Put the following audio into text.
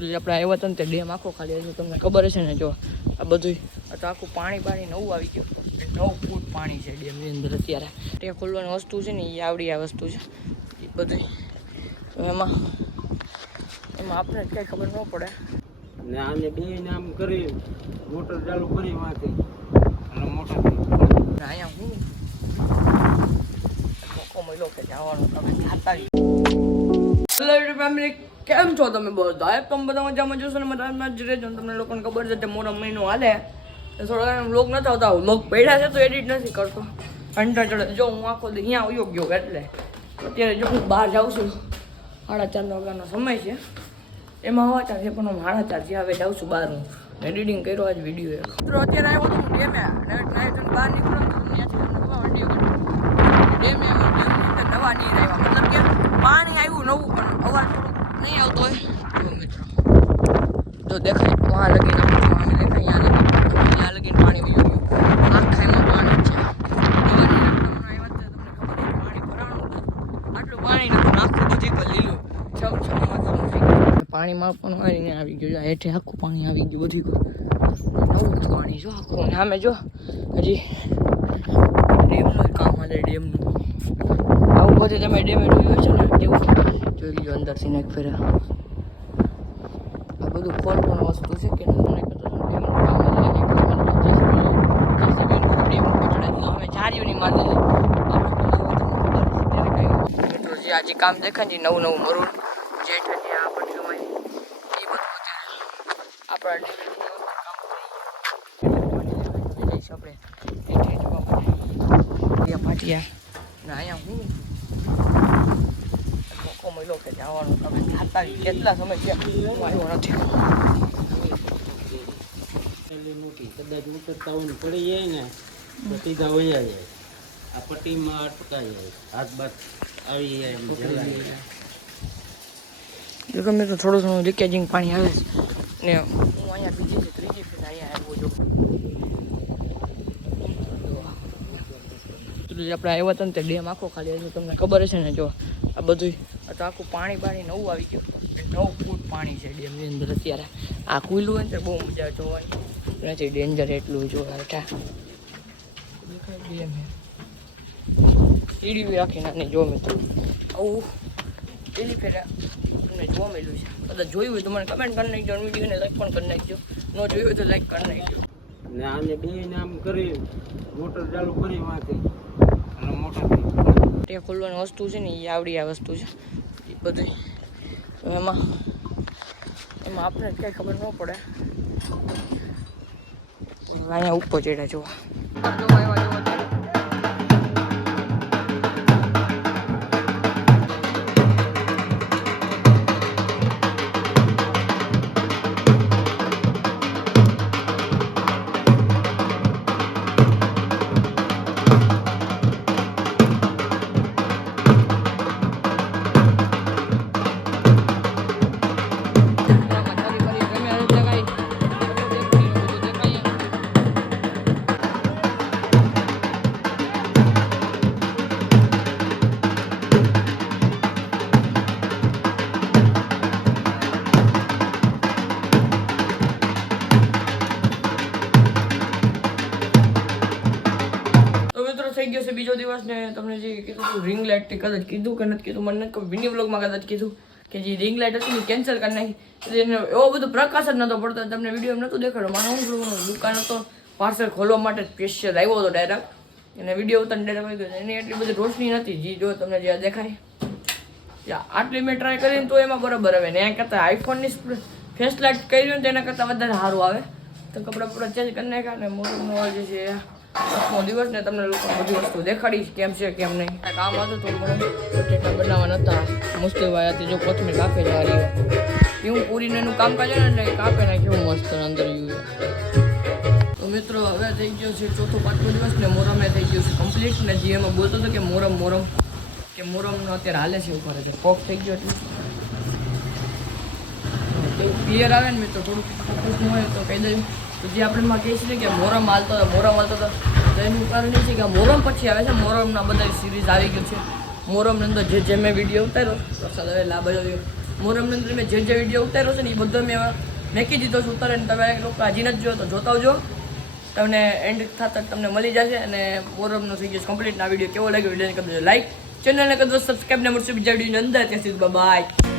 જે આપણે આવ્યા હતા ને તે ડેમ આખો ખાલી હશે તમને ખબર હશે ને જો આ બધું આ તો આખું પાણી પાણી નવું આવી ગયું. નવ ફૂટ પાણી છે ડેમની અંદર અત્યારે. તે ખોલવાની વસ્તુ છે ને એ આવડી આ વસ્તુ છે. એ બધું એમાં એમાં આપણે કંઈ ખબર ન પડે. ને આને બે ને આમ કરી મોટર ચાલુ કરી માંથી અને મોટર અને અહીંયા હું? કોકો મળ્યો કે જવાનું તમે ખાતા હેલો ફેમિલી કેમ છો તમે બધા? તમે બધા મજામાં જોશો ને મજામાં જ રહેજો તમને લોકોને ખબર છે કે મોટા મહિનો હાલે. તો થોડા ઘણા વ્લોગ નથી આવતા. વ્લોગ પડ્યા છે તો એડિટ નથી કરતો. કંટા ચડે. જો હું આખો અહીંયા આવ્યો ગયો એટલે. અત્યારે જો હું બહાર જાઉં છું. સાડા ચાર વાગ્યાનો સમય છે. એમાં હવા ચાર છે, પણ હું સાડા ચાર છે. હવે જાઉં છું બહાર. હું એડિટિંગ કર્યો, આજ વીડિયો એક મિત્રો અત્યારે આવ્યો હતો નાઈટ બહાર નીકળ્યો તો તમને ત્યાંથી તમને ખબર વીડિયો ડેમે આવ્યો ડેમની અંદર નવા નીર આવ્યા મતલબ કે પાણી આવ્યું નવું પણ અવાજ થોડુંક નહીં આવતો હોય જો મિત્રો જો દેખાય વહાં લગીને અમે દેખાય અહીંયા લગી ત્યાં લગીને પાણી વયું ગયું આખા એમાં પાણી જ છે નવા નીર હમણાં આવ્યા ત્યારે તમને ખબર છે પાણી ભરાણું હતું આટલું પાણી નતું આખું બધી પર લીલું છમ છમ માથાનું થઈ ગયું પાણીમાં પણ મારીને આવી ગયું. હેઠે આખું પાણી આવી ગયું બધી. નવું પાણી જો આખું. અને જો હજી ડેમનું કામ હાલે ડેમનું. આવું બધું તમે ડેમે જોયું છે ને, એવું જોઈ લીધું અંદરથી નાખ ફેરા. આ બધું ખોલવાનું વસ્તુ છે કે મને મારી આજે કામ દેખાય નવું નવું મરૂન જેઠ જે આ બધું સમય એ બધું અત્યારે આપણા જઈશું આપણે હેઠે જોવા માટે પાટિયા અહીંયા હું મોકો મળ્યો કે જવાનું તમે ખાતા કેટલા સમય છે હું આવ્યો નથી કદાચ ઉતરતા હોય પડી જાય ને તો સીધા જાય આ પટ્ટીમાં અટકાઈ જાય હાથ બાથ આવી જાય ગમે તો થોડું થોડું લીકેજિંગ પાણી આવે છે. ને હું અહીંયા બીજી છે ત્રીજી ફેર અહીંયા આવ્યો છું આપણે આવ્યા હતા ને તે ડેમ આખો ખાલી હશે તમને ખબર હશે ને જો આ બધું આ તો આખું પાણી પાણી નવું આવી ગયું નવ ફૂટ પાણી છે ડેમની અંદર અત્યારે આ ખુલ્લું હોય ને તો બહુ મજા આવે જોવાની નથી ડેન્જર એટલું જોવા હેઠા ડેમ આખી નાની જો મિત્રો આવું પેલી ફેરા તમને જોવા મળ્યું છે. કદાચ જોયું હોય તો મને કમેન્ટ કરી નાખજો અને વિડીયોને લાઈક પણ કરી નાખજો. ન જોયું હોય તો લાઈક કરી નાખજો. ને આને બે આમ કરી મોટર ચાલુ કરી વાંથી અને મોટર તે ખોલવાની વસ્તુ છે ને એ આવડી આ વસ્તુ છે. એ બધી. એમાં એમાં આપણે કંઈ ખબર ન પડે. અહીંયા ઉપર ચડ્યા જોવા. થઈ ગયો છે બીજો દિવસ ને તમને જે કીધું રિંગ લાઇટ તે કદાચ કીધું કે નથી કીધું, મને નથી વિની વ્લોગમાં કદાચ કીધું કે જે રિંગ લાઇટ હતી ને કેન્સલ કરી નાખી. એને એવો બધો પ્રકાશ જ નહોતો પડતો. તમને વીડિયો નહોતું દેખાડો મારે હું દુકાન હતો. પાર્સલ ખોલવા માટે સ્પેશિયલ આવ્યો હતો ડાયરેક્ટ અને વીડિયો ઉતાર ડાયરેક્ટ આવી ગયો. એની એટલી બધી રોશની નથી. જે, જો તમને જે દેખાય. આટલી મેં ટ્રાય કરીને તો એમાં બરાબર આવે. ને એના કરતાં આઈફોનની ફેસ લાઇટ કરી ને તેના કરતાં વધારે સારું આવે. તો કપડાં પૂરા ચેન્જ કરી નાખ્યા ને મોટું જે છે દસમો દિવસ ને તમને લોકો બધી વસ્તુ દેખાડીશ કેમ છે, કેમ નહીં. કામ હતું તો બટેટા બનાવવા નતા મુશ્કેલ વાયા હતી જો કોથમીર કાપે જ હારી. એવું પૂરીને એનું કામકાજ ને એટલે કાપે નાખ્યું મસ્ત અંદર યુ તો મિત્રો, હવે થઈ ગયો છે ચોથો પાંચમો દિવસ ને મોરમે થઈ ગયો છે કમ્પ્લીટ ને જે એમાં બોલતો હતો કે મોરમ મોરમ, કે મોરમનો અત્યારે હાલે છે ઉપર એટલે કોક થઈ ગયો એટલે. ક્લિયર આવે ને મિત્રો, થોડુંક ફોકસ ન હોય તો કહી દઉં તો જે આપણે એમાં કહીએ છીએ કે મોરમ હાલતો હતો મોરમ હાલતો હતો તો એનું કારણ એ છે કે મોરમ પછી આવે છે. મોરમના બધા સિરીઝ આવી ગયું છે. મોરમની અંદર જે જે મેં વીડિયો ઉતાર્યો, પ્રસાદ હવે લાભ આવ્યો. મોરમની અંદર મેં જે જે વીડિયો ઉતાર્યો છે ને એ બધો મેં મેકી દીધો છે ઉતારીને તમે લોકો હજી નથી જોયો તો જોતા આવજો. તમને એન્ડ થતા તમને મળી જશે અને મોરમનો થઈ ગયો કમ્પ્લીટ આ વીડિયો કેવો લાગ્યો વિડીયોને કરી દેજો લાઈક ચેનલને કરી દો સબસ્ક્રાઈબ ને મળશે બીજા વિડીયોની અંદર. ત્યાં સુધી બાય